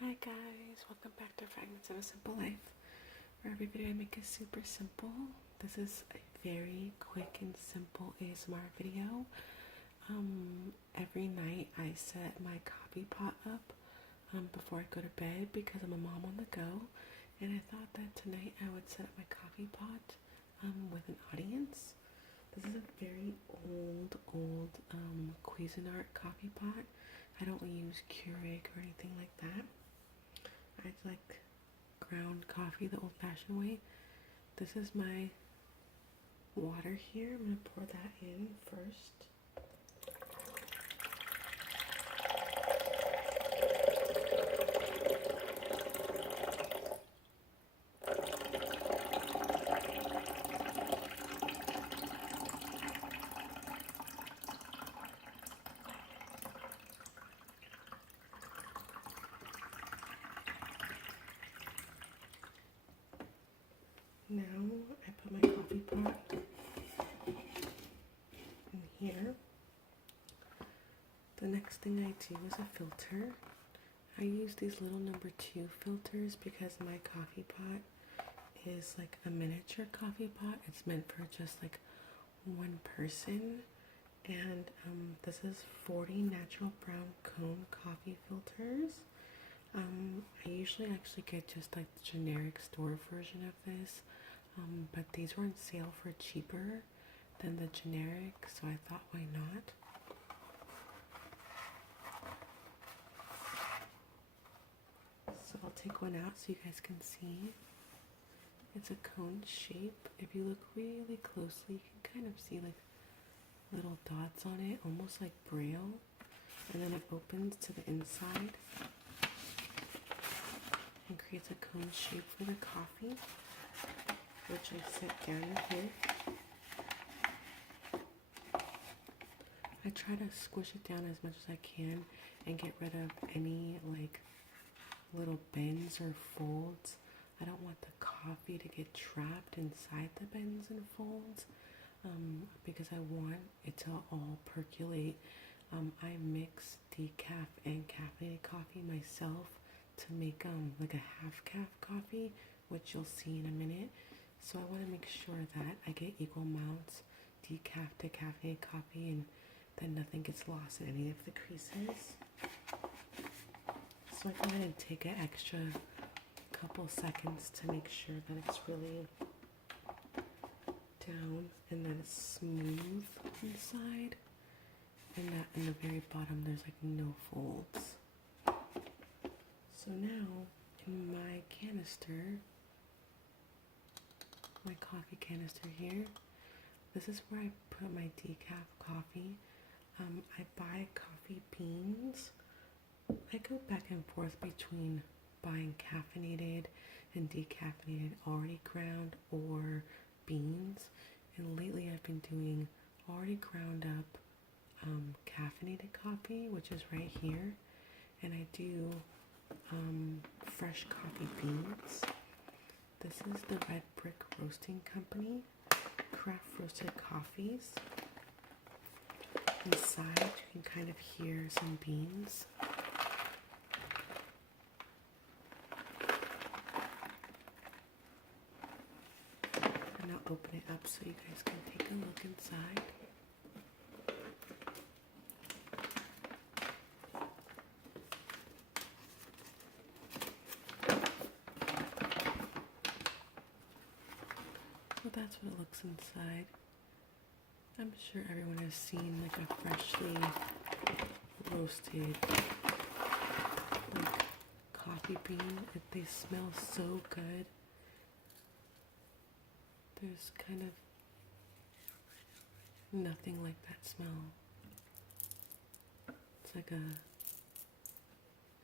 Hi guys, welcome back to Fragments of a Simple Life, where every video I make is super simple. This is a very quick and simple ASMR video. Every night I set my coffee pot up before I go to bed because I'm a mom on the go, and I thought that tonight I would set up my coffee pot with an audience. This is a very old Cuisinart coffee pot. I don't use Keurig or anything like that. I like ground coffee the old-fashioned way. This is my water here. I'm going to pour that in first. Now I put my coffee pot in here. The next thing I do is a filter. I use these little number 2 filters because my coffee pot is like a miniature coffee pot. It's meant for just like one person. And this is 40 natural brown cone coffee filters. I usually actually get just like the generic store version of this, but these were on sale for cheaper than the generic, so I thought, why not? So I'll take one out so you guys can see. It's a cone shape. If you look really closely, you can kind of see like little dots on it, almost like braille, and then it opens to the inside and creates a cone shape for the coffee, which I set down here. I try to squish it down as much as I can and get rid of any like little bends or folds. I don't want the coffee to get trapped inside the bends and folds, because I want it to all percolate. I mix decaf and caffeinated coffee myself to make like a half calf coffee, which you'll see in a minute. So I want to make sure that I get equal amounts decaf to caffeinated coffee and that nothing gets lost in any of the creases. So I go ahead and take an extra couple seconds to make sure that it's really down and that it's smooth inside, and that in the very bottom there's like no folds. So now in my canister, my coffee canister here, this is where I put my decaf coffee. I buy coffee beans. I go back and forth between buying caffeinated and decaffeinated already ground or beans, and lately I've been doing already ground up caffeinated coffee, which is right here, and I do fresh coffee beans. This is the Red Brick Roasting Company craft roasted coffees. Inside you can kind of hear some beans. And I'll open it up so you guys can take a look inside. Well, that's what it looks inside. I'm sure everyone has seen like a freshly roasted like coffee bean. They smell so good. There's kind of nothing like that smell.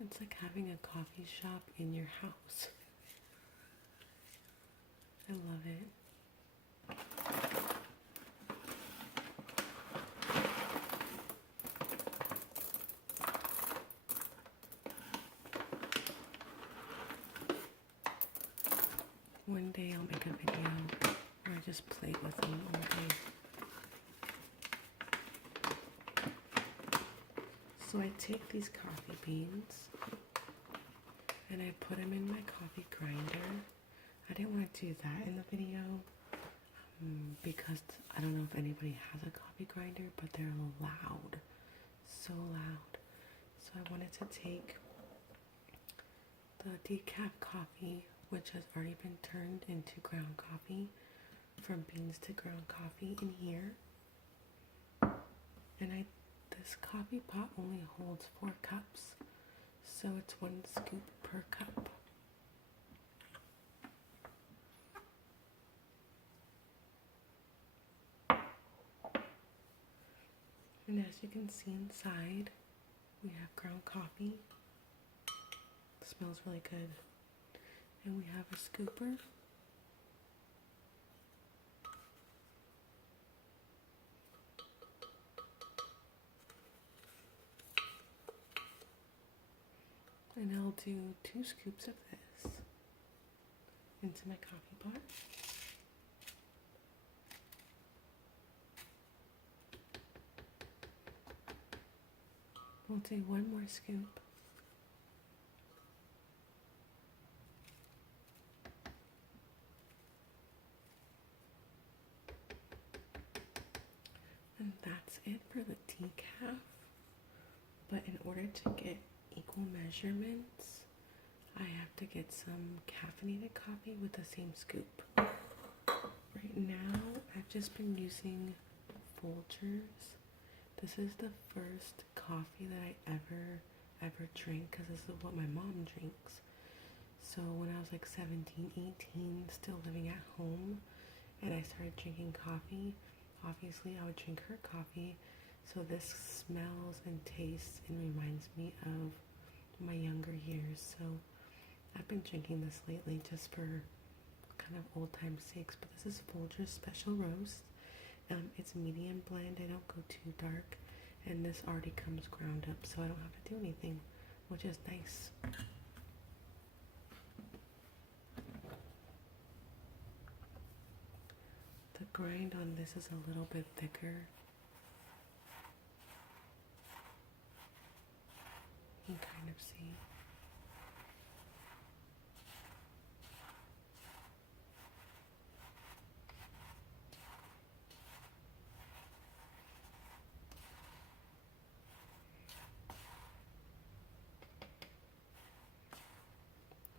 It's like having a coffee shop in your house. I love it. One day I'll make a video where I just play with them all day. So I take these coffee beans and I put them in my coffee grinder. I didn't want to do that in the video because I don't know if anybody has a coffee grinder, but they're loud, so loud. So I wanted to take the decaf coffee, which has already been turned into ground coffee, from beans to ground coffee in here. And this coffee pot only holds 4 cups, so it's 1 scoop per cup. And as you can see inside, we have ground coffee. It smells really good. And we have a scooper. And I'll do 2 scoops of this into my coffee pot. We'll do 1 more scoop. And that's it for the decaf. But in order to get equal measurements, I have to get some caffeinated coffee with the same scoop. Right now, I've just been using Folgers. This is the first coffee that I ever drank because this is what my mom drinks. So when I was like 17, 18, still living at home, and I started drinking coffee, obviously I would drink her coffee. So this smells and tastes and reminds me of my younger years. So I've been drinking this lately just for kind of old time's sakes. But this is Folgers Special Roast. It's medium blend. I don't go too dark. And this already comes ground up, so I don't have to do anything, which is nice. The grind on this is a little bit thicker. You can kind of see.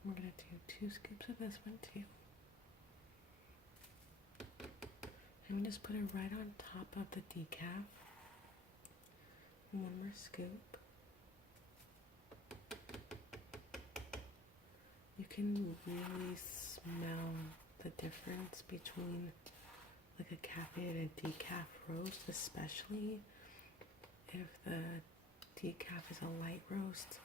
We're going to do 2 scoops of this one too. And we just put it right on top of the decaf. 1 more scoop. You can really smell the difference between like a caffeinated and decaf roast, especially if the decaf is a light roast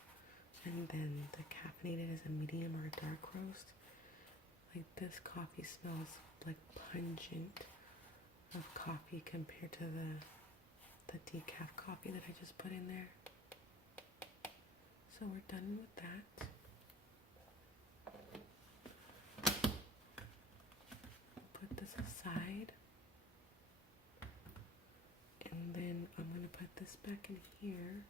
and then the caffeinated is a medium or a dark roast. Like this coffee smells like pungent of coffee compared to the decaf coffee that I just put in there. So we're done with that. Put this aside. And then I'm going to put this back in here.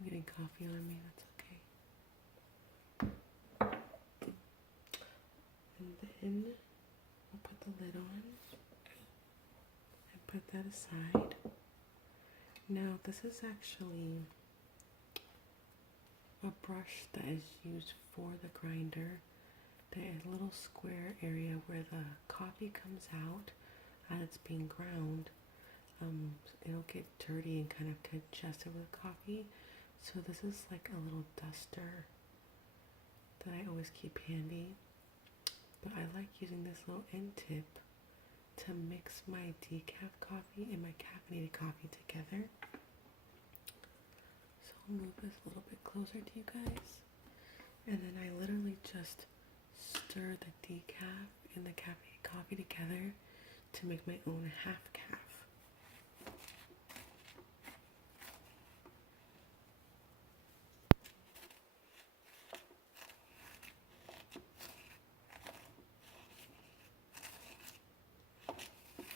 I'm getting coffee on me, that's okay. And then I'll put the lid on and put that aside. Now this is actually a brush that is used for the grinder. There is a little square area where the coffee comes out as it's being ground. It'll get dirty and kind of congested with coffee. So this is like a little duster that I always keep handy. But I like using this little end tip to mix my decaf coffee and my caffeinated coffee together. So I'll move this a little bit closer to you guys. And then I literally just stir the decaf and the caffeinated coffee together to make my own half calf.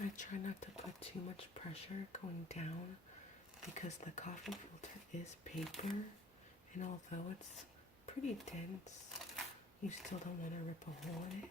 I try not to put too much pressure going down because the coffee filter is paper, and although it's pretty dense, you still don't want to rip a hole in it.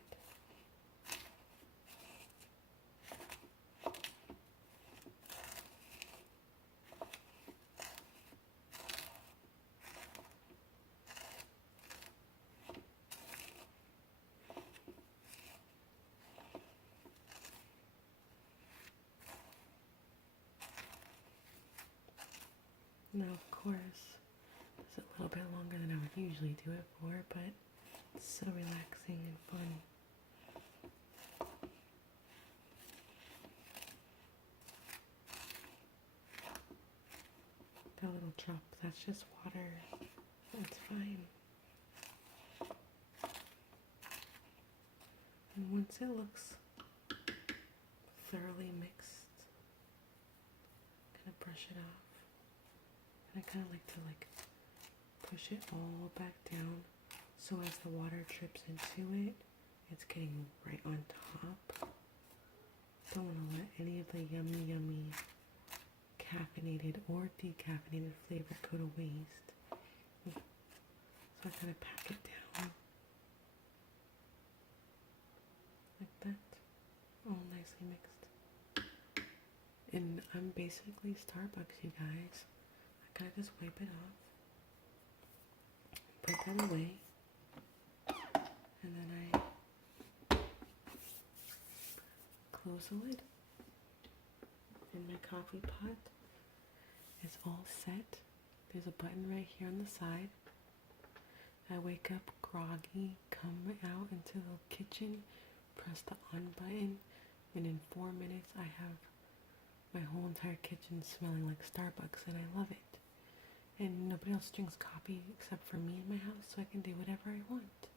Now, of course, it's a little bit longer than I would usually do it for, but it's so relaxing and fun. That little drop, that's just water. It's fine. And once it looks thoroughly mixed, kind of brush it off. And I kind of like to push it all back down, so as the water drips into it, it's getting right on top. Don't want to let any of the yummy caffeinated or decaffeinated flavor go to waste. So I kind of pack it down like that, all nicely mixed. And I'm basically Starbucks, you guys. I kind of just wipe it off, put that away, and then I close the lid. And my coffee pot is all set. There's a button right here on the side. I wake up groggy, come out into the kitchen, press the on button, and in 4 minutes I have my whole entire kitchen smelling like Starbucks, and I love it. And nobody else drinks coffee except for me in my house, so I can do whatever I want.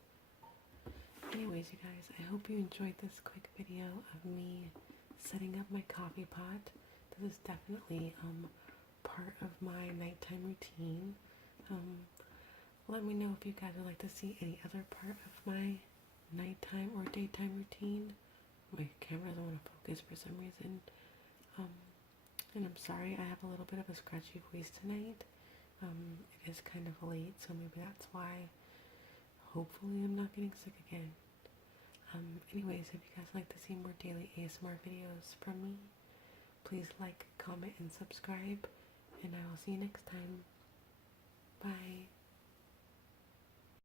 Anyways, you guys, I hope you enjoyed this quick video of me setting up my coffee pot. This is definitely part of my nighttime routine. Let me know if you guys would like to see any other part of my nighttime or daytime routine. My camera doesn't want to focus for some reason. And I'm sorry I have a little bit of a scratchy voice tonight. It is kind of late, so maybe that's why. Hopefully I'm not getting sick again. Anyways, if you guys like to see more daily ASMR videos from me, please like, comment, and subscribe, and I will see you next time. Bye.